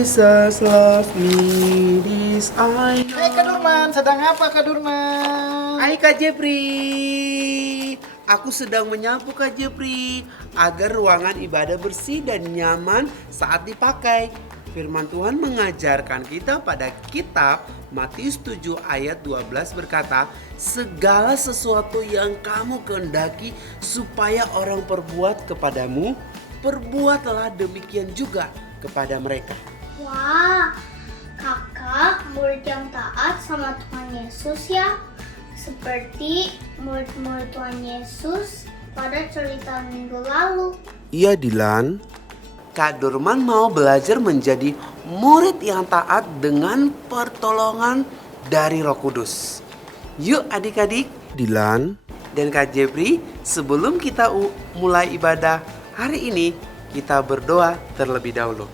Jesus loves me, this I know. Hai Kak Durman, sedang apa Kak Durman? Hai Kak Jepri, aku sedang menyapu Kak Jepri agar ruangan ibadah bersih dan nyaman saat dipakai. Firman Tuhan mengajarkan kita pada kitab Matius 7 ayat 12 berkata, segala sesuatu yang kamu kehendaki supaya orang perbuat kepadamu, perbuatlah demikian juga kepada mereka. Wah, kakak murid yang taat sama Tuhan Yesus ya. Seperti murid-murid Tuhan Yesus pada cerita minggu lalu. Iya Dilan, Kak Durman mau belajar menjadi murid yang taat dengan pertolongan dari Roh Kudus. Yuk adik-adik, Dilan dan Kak Jepri, sebelum kita mulai ibadah hari ini, kita berdoa terlebih dahulu.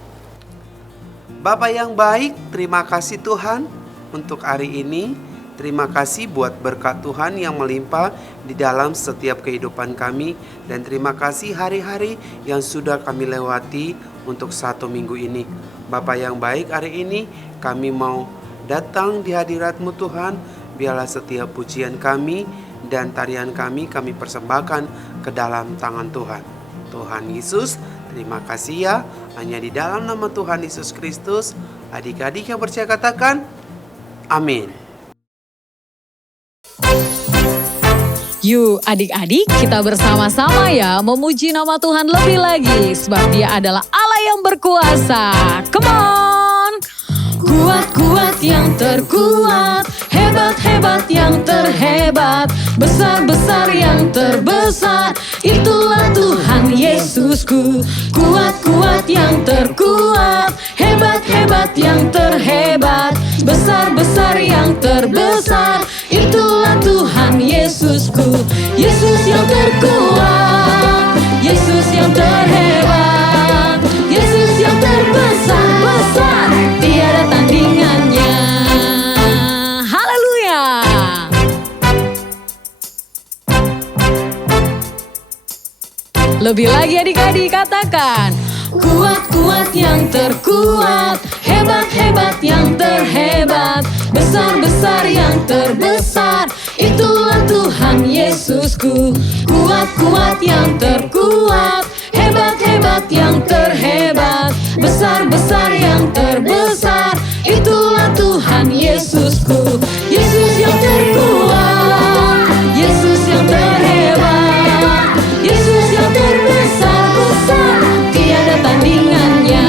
Bapa yang baik, terima kasih Tuhan untuk hari ini. Terima kasih buat berkat Tuhan yang melimpah di dalam setiap kehidupan kami. Dan terima kasih hari-hari yang sudah kami lewati untuk 1 minggu ini. Bapa yang baik, hari ini kami mau datang di hadirat-Mu Tuhan. Biarlah setiap pujian kami dan tarian kami persembahkan ke dalam tangan Tuhan. Tuhan Yesus, terima kasih ya. Hanya di dalam nama Tuhan Yesus Kristus, adik-adik yang percaya katakan, amin. Yuk adik-adik, kita bersama-sama ya memuji nama Tuhan lebih lagi. Sebab Dia adalah Allah yang berkuasa. Come on! Kuat-kuat yang terkuat, hebat-hebat yang terhebat, besar-besar yang terbesar, itulah Tuhan Yesusku. Kuat-kuat yang terkuat, hebat-hebat yang terhebat, besar-besar yang terbesar, itulah Tuhan Yesusku. Yesus yang terkuat, Yesus yang terhebat, Yesus yang terbesar-besar, tiada tandingannya. Haleluya. Lebih lagi adik-adik katakan, kuat-kuat yang terkuat, hebat-hebat yang terhebat, besar-besar yang terbesar, itulah Tuhan Yesusku. Kuat-kuat yang terkuat, hebat-hebat yang terhebat, besar-besar yang terbesar, itulah Tuhan Yesusku. Yesus yang terkuat, Yesus yang terhebat, Yesus yang terbesar-besar, tiada tandingannya.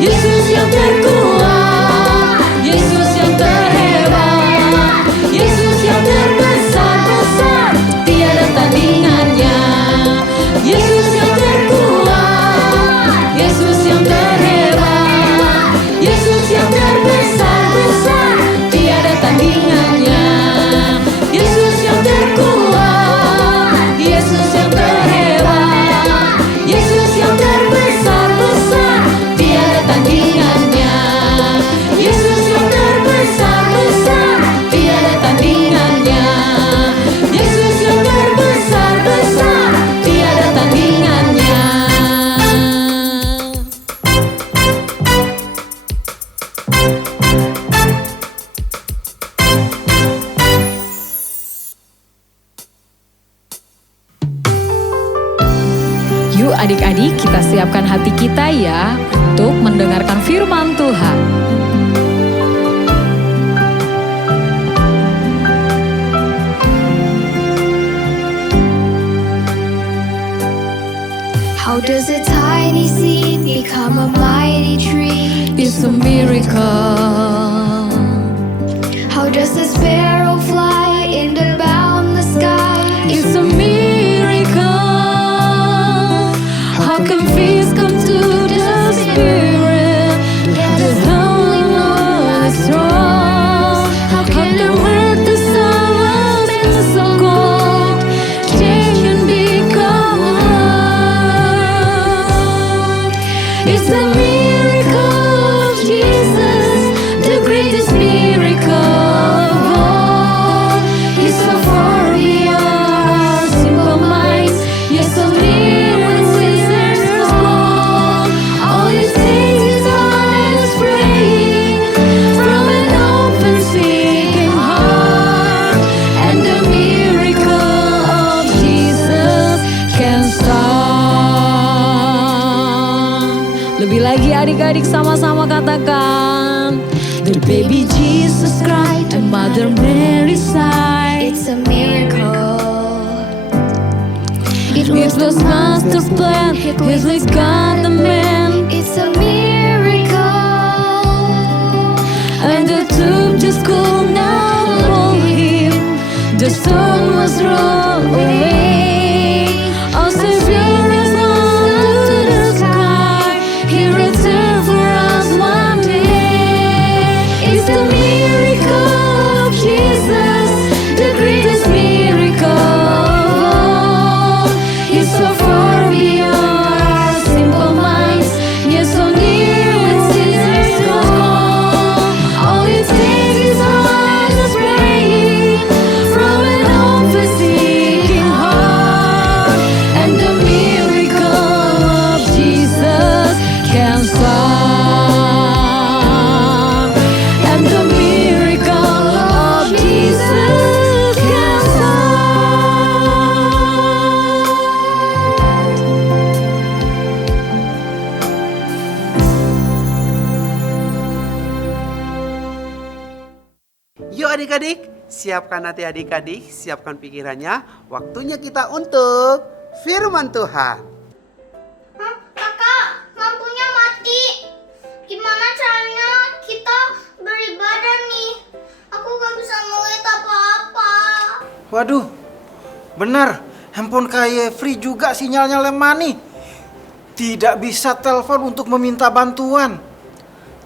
Yesus yang terkuat, Yesus yang terhebat, Yesus yang terbesar-besar, tiada tandingannya. Yesus yang terkuat, Yesus yang terhebat, Yesus yang terbesar-besar, tiada tandingannya. Yesus yang terkuat, Yesus yang terhebat, Yesus yang terbesar-besar, tiada tandingannya. Yesus yang terbesar-besar, tiada tandingannya. Yesus yang terbesar-besar, tiada tandingannya. Yuk adik-adik, kita siapkan hati kita ya untuk mendengarkan firman Tuhan. How does a tiny seed become a mighty tree? It's a miracle. How does a sparrow fly in the boundless sky? It's a miracle. How can fish come to the Spirit? The Holy One is strong. How can the earth, the sun, and so cold change and become one? It's a miracle of Jesus, the adik-adik sama-sama katakan, the baby Jesus cried and Mother Mary sighed. It's a miracle. It was Master's plan, His with God the man. It's a miracle. And the tomb just could not hold him. The stone was rolled away. Our Savior is on to the sky. He returned for us one day. It's the miracle of Jesus, the greatest miracle of all. He's so far beyond our simple minds, yet so near when sinners call. All it takes is honest praying from an open seeking heart, and the miracle of Jesus can start. And the miracle of Jesus can start. Yuk adik-adik, siapkan hati adik-adik, siapkan pikirannya. Waktunya kita untuk firman Tuhan. Hah, kakak, lampunya mati. Gimana caranya kita beribadah nih? Aku gak bisa ngeliat apa-apa. Waduh, benar. Handphone Kak Free juga sinyalnya lemah nih. Tidak bisa telepon untuk meminta bantuan.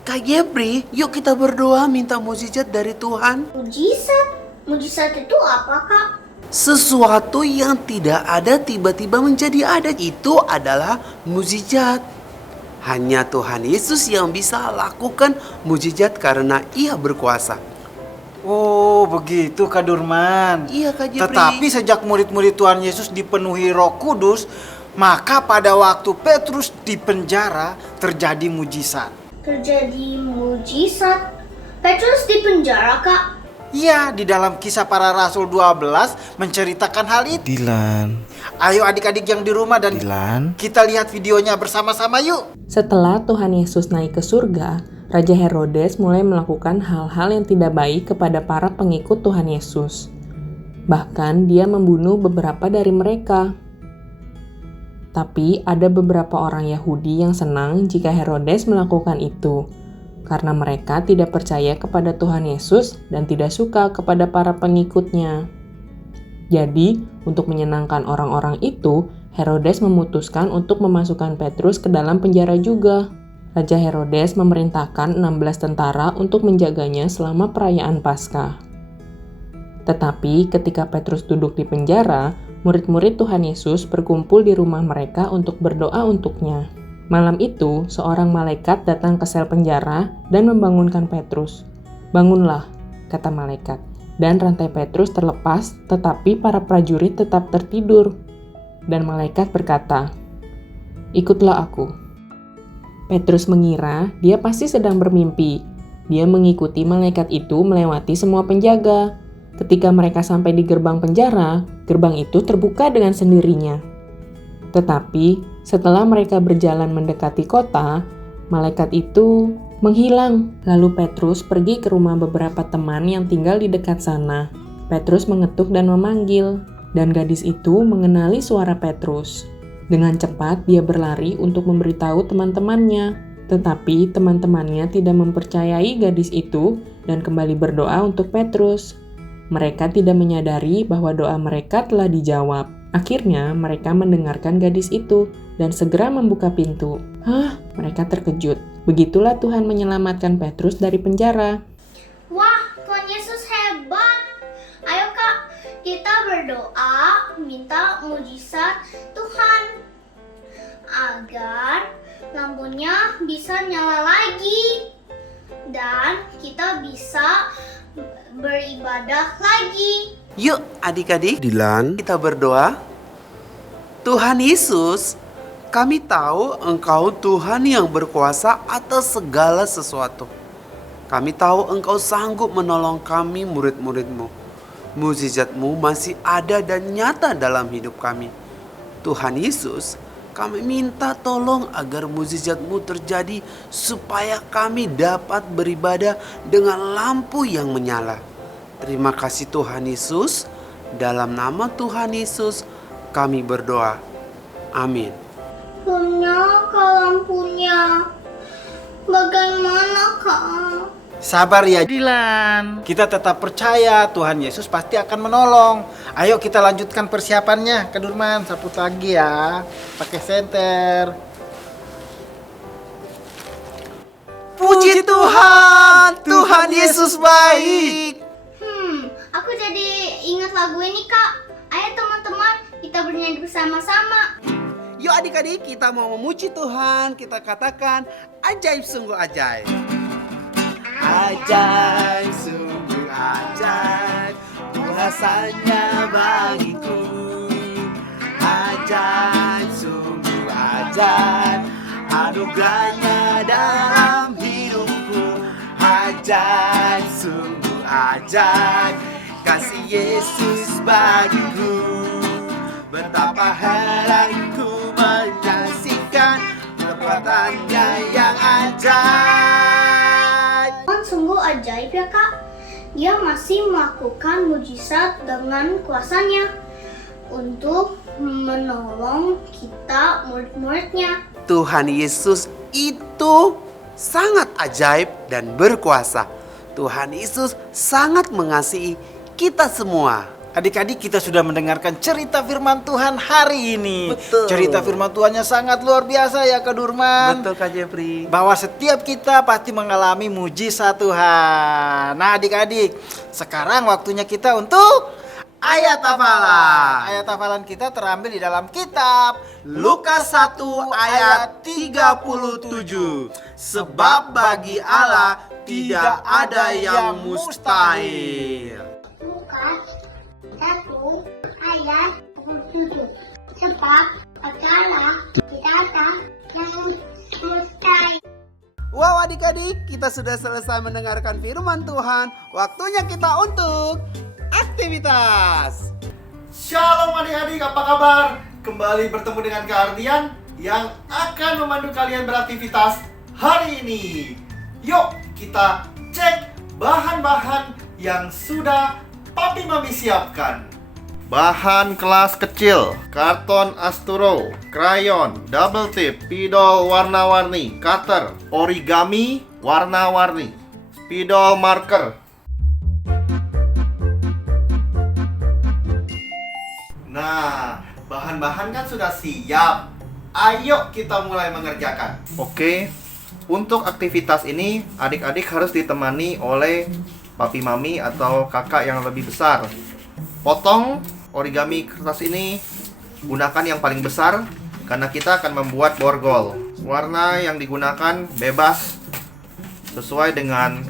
Kak Gebri, yuk kita berdoa minta mukjizat dari Tuhan. Mujizat? Mujizat itu apa, Kak? Sesuatu yang tidak ada tiba-tiba menjadi ada, itu adalah mukjizat. Hanya Tuhan Yesus yang bisa lakukan mukjizat karena Ia berkuasa. Oh, begitu Kak Durman. Iya Kak Jepri. Tetapi sejak murid-murid Tuhan Yesus dipenuhi Roh Kudus, maka pada waktu Petrus di penjara terjadi mujizat. Terjadi mujizat. Petrus di penjara, Kak. Iya, di dalam Kisah Para Rasul 12 menceritakan hal itu. Dilan, Ayo adik-adik yang di rumah dan Dilan. kita lihat videonya bersama-sama yuk. Setelah Tuhan Yesus naik ke surga, Raja Herodes mulai melakukan hal-hal yang tidak baik kepada para pengikut Tuhan Yesus. Bahkan dia membunuh beberapa dari mereka. Tapi ada beberapa orang Yahudi yang senang jika Herodes melakukan itu, karena mereka tidak percaya kepada Tuhan Yesus dan tidak suka kepada para pengikutnya. Jadi, untuk menyenangkan orang-orang itu, Herodes memutuskan untuk memasukkan Petrus ke dalam penjara juga. Raja Herodes memerintahkan 16 tentara untuk menjaganya selama perayaan Paskah. Tetapi ketika Petrus duduk di penjara, murid-murid Tuhan Yesus berkumpul di rumah mereka untuk berdoa untuknya. Malam itu, seorang malaikat datang ke sel penjara dan membangunkan Petrus. "Bangunlah," kata malaikat, dan rantai Petrus terlepas, tetapi para prajurit tetap tertidur. Dan malaikat berkata, "Ikutlah aku." Petrus mengira dia pasti sedang bermimpi. Dia mengikuti malaikat itu melewati semua penjaga. Ketika mereka sampai di gerbang penjara, gerbang itu terbuka dengan sendirinya. Tetapi setelah mereka berjalan mendekati kota, malaikat itu menghilang. Lalu Petrus pergi ke rumah beberapa teman yang tinggal di dekat sana. Petrus mengetuk dan memanggil, dan gadis itu mengenali suara Petrus. Dengan cepat dia berlari untuk memberitahu teman-temannya, tetapi teman-temannya tidak mempercayai gadis itu dan kembali berdoa untuk Petrus. Mereka tidak menyadari bahwa doa mereka telah dijawab. Akhirnya mereka mendengarkan gadis itu dan segera membuka pintu. Hah, mereka terkejut. Begitulah Tuhan menyelamatkan Petrus dari penjara. Wah, Tuhan Yesus hebat. Ayo Kak, kita berdoa minta mujizat Tuhan agar lampunya bisa nyala lagi dan kita bisa beribadah lagi. Yuk adik-adik, Dilan, kita berdoa. Tuhan Yesus, kami tahu Engkau Tuhan yang berkuasa atas segala sesuatu. Kami tahu Engkau sanggup menolong kami murid-murid-Mu. Mukjizat-Mu masih ada dan nyata dalam hidup kami. Tuhan Yesus, Kami minta tolong agar mukjizat-Mu terjadi supaya kami dapat beribadah dengan lampu yang menyala. Terima kasih Tuhan Yesus. Dalam nama Tuhan Yesus kami berdoa. Amin. Belum lampunya. Bagaimana, Kak? Sabar ya Dilan. Kita tetap percaya Tuhan Yesus pasti akan menolong. Ayo kita lanjutkan persiapannya. Kak Durman, sapu lagi ya. Pakai senter. Puji Tuhan, Tuhan Yesus baik. Aku jadi ingat lagu ini, Kak. Ayo teman-teman, kita bernyanyi bersama-sama. Yuk adik-adik, kita mau memuji Tuhan. Kita katakan, ajaib sungguh ajaib. Ajaib sungguh ajaib, kuasanya bagiku. Ajaib sungguh ajaib, anugerahnya dalam hidupku. Ajaib sungguh ajaib, kasih Yesus bagiku. Betapa heranku menyaksikan kekuatannya yang ajaib. Sungguh ajaib ya, Kak. Dia masih melakukan mujizat dengan kuasanya untuk menolong kita murid-muridnya. Tuhan Yesus itu sangat ajaib dan berkuasa. Tuhan Yesus sangat mengasihi kita semua. Adik-adik, kita sudah mendengarkan cerita firman Tuhan hari ini. Betul. Cerita firman Tuhannya sangat luar biasa ya Kak Durman. Betul Kak Jeffrey. Bahwa setiap kita pasti mengalami mujizat Tuhan. Nah adik-adik, sekarang waktunya kita untuk Ayat hafalan. Ayat hafalan kita terambil di dalam kitab Lukas 1 ayat 37. Sebab bagi Allah tidak ada yang mustahil. Lukas 1 ayat 37. Sebab adalah tidak ada yang mustahil. Wow adik-adik, kita sudah selesai mendengarkan firman Tuhan. Waktunya kita untuk aktivitas. Shalom adik-adik, apa kabar? Kembali bertemu dengan Kak Ardian yang akan memandu kalian beraktivitas hari ini. Yuk kita cek bahan-bahan yang sudah Papi Mami siapkan. Bahan kelas kecil, karton asturo, krayon, double tip, spidol warna-warni, cutter, origami warna-warni, spidol marker. Nah, bahan-bahan kan sudah siap. Ayo kita mulai mengerjakan. Oke, untuk aktivitas ini adik-adik harus ditemani oleh papi mami atau kakak yang lebih besar. Potong origami kertas ini, gunakan yang paling besar karena kita akan membuat borgol. Warna yang digunakan bebas sesuai dengan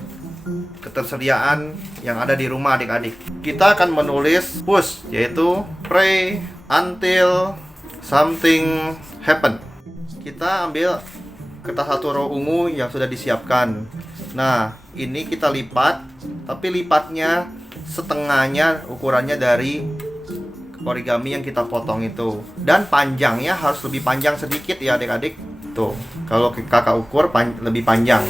ketersediaan yang ada di rumah adik-adik. Kita akan menulis push, yaitu pray until something happen. Kita ambil kertas satu row ungu yang sudah disiapkan. Nah, ini kita lipat, tapi lipatnya setengahnya ukurannya dari origami yang kita potong itu. Dan panjangnya harus lebih panjang sedikit ya adik-adik. Tuh, kalau kakak ukur lebih panjang.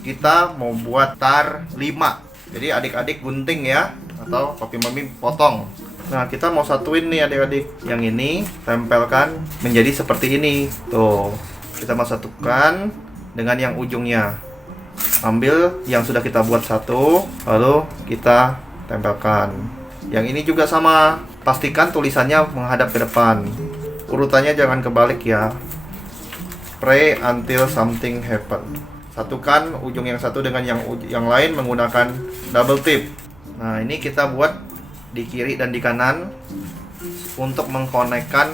Kita mau buat tar 5. Jadi adik-adik gunting ya, atau papi mami potong. Nah, kita mau satuin nih adik-adik. Yang ini tempelkan menjadi seperti ini. Tuh, kita mau satukan dengan yang ujungnya. Ambil yang sudah kita buat satu, lalu kita tempelkan. Yang ini juga sama. Pastikan tulisannya menghadap ke depan. Urutannya jangan kebalik ya. Pray until something happen. Satukan ujung yang satu dengan yang lain menggunakan double tip. Nah, ini kita buat di kiri dan di kanan untuk mengkonekkan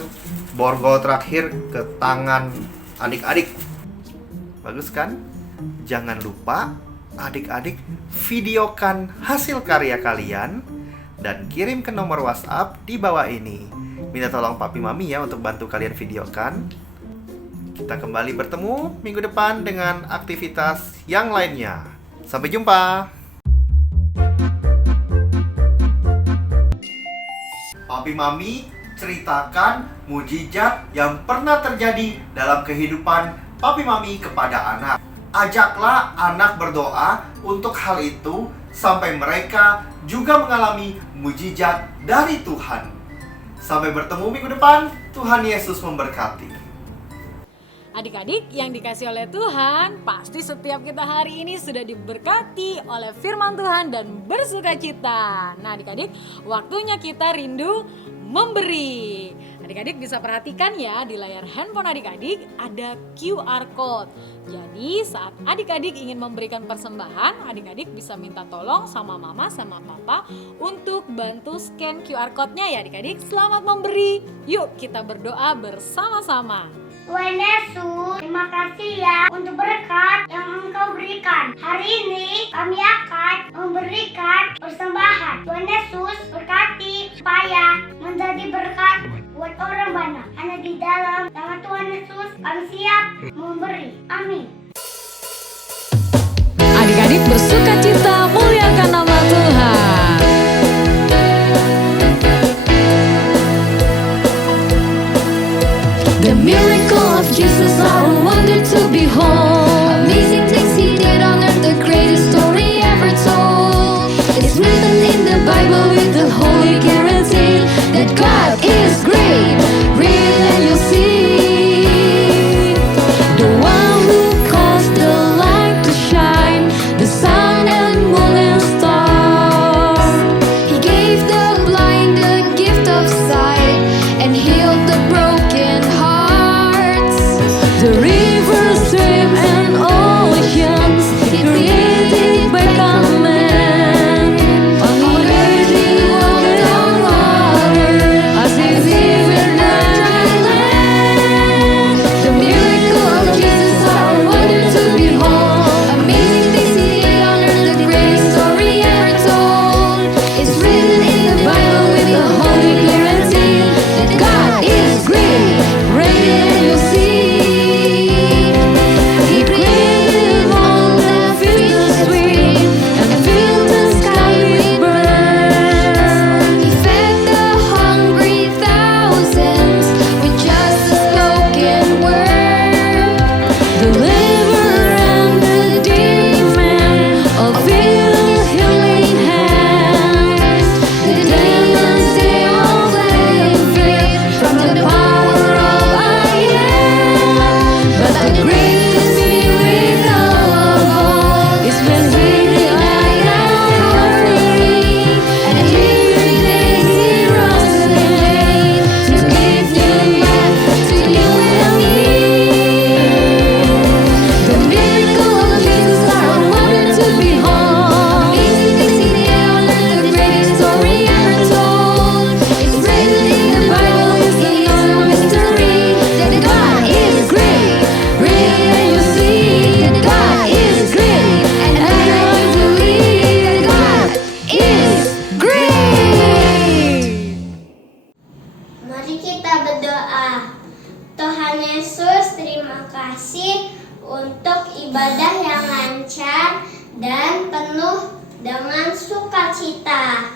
borgol terakhir ke tangan adik-adik. Bagus kan? Jangan lupa adik-adik videokan hasil karya kalian dan kirim ke nomor WhatsApp di bawah ini. Minta tolong papi mami ya untuk bantu kalian videokan. Kita kembali bertemu minggu depan dengan aktivitas yang lainnya. Sampai jumpa. Papi mami ceritakan mujizat yang pernah terjadi dalam kehidupan papi mami kepada anak. Ajaklah anak berdoa untuk hal itu sampai mereka juga mengalami mujizat dari Tuhan. Sampai bertemu minggu depan, Tuhan Yesus memberkati. Adik-adik yang dikasih oleh Tuhan, pasti setiap kita hari ini sudah diberkati oleh firman Tuhan dan bersuka cita. Nah adik-adik, waktunya kita rindu memberi. Adik-adik bisa perhatikan ya, di layar handphone adik-adik ada QR Code. Jadi saat adik-adik ingin memberikan persembahan, adik-adik bisa minta tolong sama mama sama papa untuk bantu scan QR Code-nya ya adik-adik. Selamat memberi. Yuk kita berdoa bersama-sama. Tuhan Yesus, terima kasih ya untuk berkat yang Engkau berikan. Hari ini kami akan memberikan persembahan. Tuhan Yesus berkati supaya menjadi berkat buat orang banyak. Hanya di dalam nama Tuhan Yesus kami siap memberi. Amin. Adik-adik bersuka cita, muliakan nama Tuhan. The miracle of Jesus are a wonder to behold. Amazing things he did on earth, the greatest story ever told. It's written in the Bible with the holy guarantee that God is great. Read and you'll see the one who caused the light to shine, the sun and moon and stars. He gave the blind the gift of sight and healed the broken heart. The rivers, stream and oceans he created by command. On earth he walked on water as if he were dry land. The miracle of Jesus are a wonder to behold. Amazing things he did on earth, the greatest story ever told. It's written in the Bible with the holy guarantee that God is great. Read it and you'll see. He created all that fills the stream and filled the sky with birds. He fed the hungry thousands with just a spoken word. The liver and the demon all feel healing hands. The demons they all fled from the power of I am. But the greatest miracle of all is when we rely on Calvary, and every day he rose again to give you back to you and me. The miracle of Jesus are a wonder to behold. Amazing things he did on earth, the greatest story ever told. It's written in the Bible, it's no mystery that God is great. Read and you see that God is great, and I believe that God is great. Mari kita berdoa. Tuhan Yesus, terima kasih untuk ibadah yang lancar dan penuh dengan sukacita.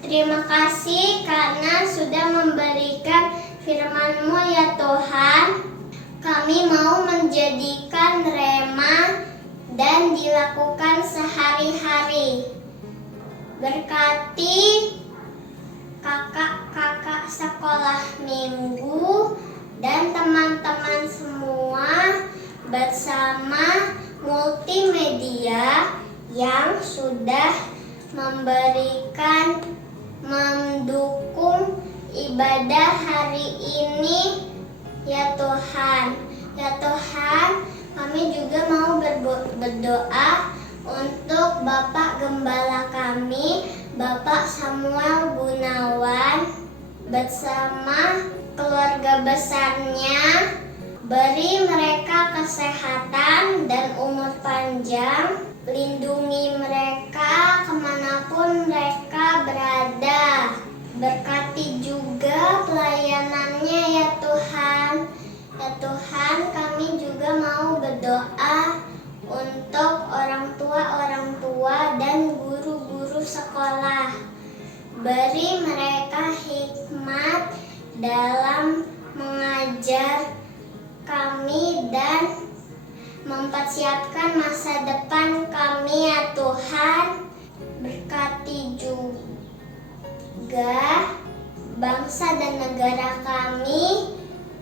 Terima kasih karena sudah memberikan firman-Mu ya Tuhan. Kami mau menjadikan rema dan dilakukan sehari-hari. Berkati kakak-kakak sekolah minggu dan teman-teman semua bersama multimedia yang sudah mendukung ibadah hari ini ya Tuhan. Ya Tuhan, kami juga mau berdoa untuk Bapak Gembala kami, Bapak Samuel Gunawan, bersama keluarga besarnya. Beri mereka kesehatan dan umur panjang. Lindungi mereka kemanapun mereka berada. Berkati juga pelayanannya ya Tuhan. Ya Tuhan, kami juga mau berdoa untuk orang tua dan guru-guru sekolah. Beri mereka hikmat dalam mengajar kami dan mempersiapkan masa depan kami ya Tuhan. Berkati juga bangsa dan negara kami,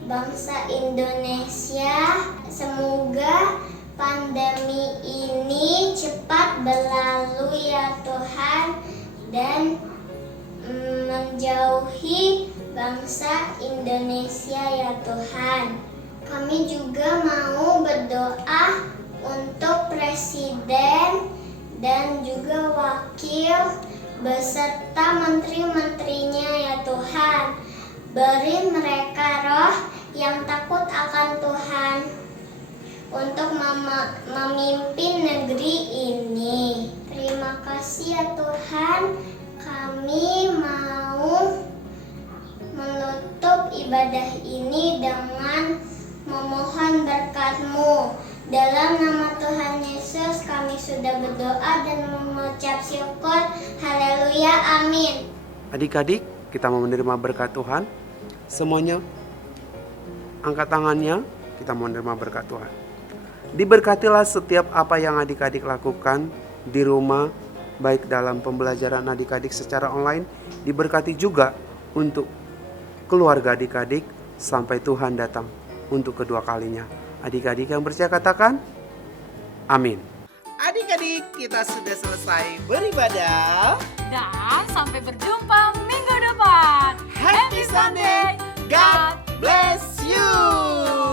bangsa Indonesia. Semoga pandemi ini cepat berlalu ya Tuhan dan menjauhi bangsa Indonesia ya Tuhan. Kami juga mau berdoa untuk presiden dan juga wakil beserta menteri-menterinya ya Tuhan. Beri mereka roh yang takut akan Tuhan untuk memimpin negeri ini. Terima kasih ya Tuhan. Kami mau menutup ibadah ini dengan memohon berkat-Mu. Dalam nama Tuhan Yesus kami sudah berdoa dan mengucap syukur. Haleluya, amin. Adik-adik, kita mau menerima berkat Tuhan. Semuanya angkat tangannya, kita mau menerima berkat Tuhan. Diberkatilah setiap apa yang adik-adik lakukan di rumah, baik dalam pembelajaran adik-adik secara online, diberkati juga untuk keluarga adik-adik sampai Tuhan datang untuk kedua kalinya. Adik-adik yang percaya katakan, amin. Adik-adik, kita sudah selesai beribadah. Dan sampai berjumpa minggu depan. Happy Sunday, God bless you.